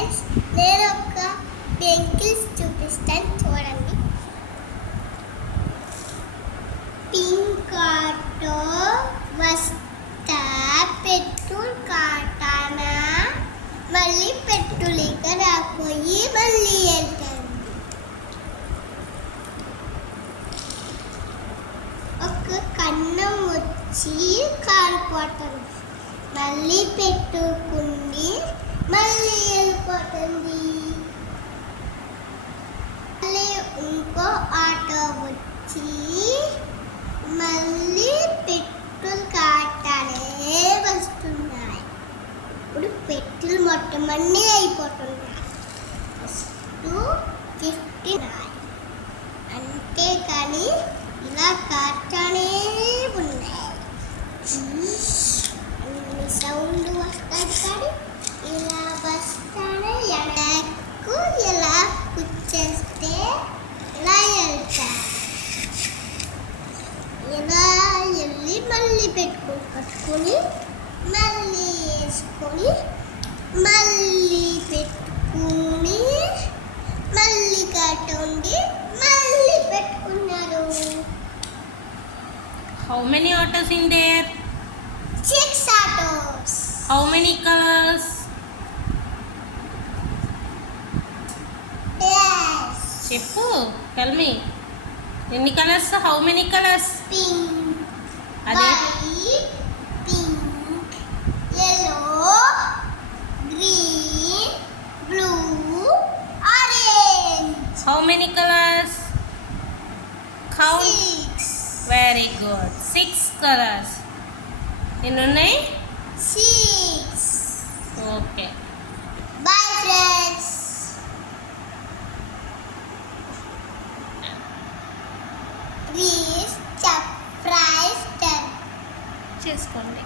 Friends, నేను ఒక pencils చూపిస్తాను చూడండి. పింక్ ఆటో వస్తా పెట్రోల్ కాటానా మళ్ళీ పెట్రోల్ ఇక రాపోయి మళ్ళీ వెళ్తాను. ఒక కన్నం వచ్చి కాలిపోతుంది, మళ్ళీ పెట్టుకుంది, మళ్ళీ వెళ్ళిపోతుంది. మళ్ళీ ఇంకో ఆటో వచ్చి మళ్ళీ పెట్రోల్ కాటానే వస్తున్నాయి. ఇప్పుడు పెట్రోల్ మొత్తం అన్నీ అయిపోతున్నాయి. ఫస్ట్ 59 అంతేకాని ఇలా కాటానే ఉన్నాయి. అన్ని సౌండ్ వస్తాయి కానీ ఇలా వస్తానే ఎనక్కు ఇలా కూర్చేస్తే ఇలా వెళ్తాయి. ఇలా వెళ్ళి మళ్ళీ కట్టుకొని మళ్ళీ వేసుకొని మళ్ళీ పెట్టుకుని మళ్ళీ కట్టండి మళ్ళీ పెట్టుకున్నారు. How many autos in there? 6 autos. How many colors? Yes. Cheppu, tell me. Any colors? How many colors? Pink, Ade white, pink, yellow, green, blue, orange. how many colors? Count. 6. Very good. 6 colors. ఎన్ని ఉన్నాయి? 6. Okay. Bye friends. Please subscribe. చేసుకోండి.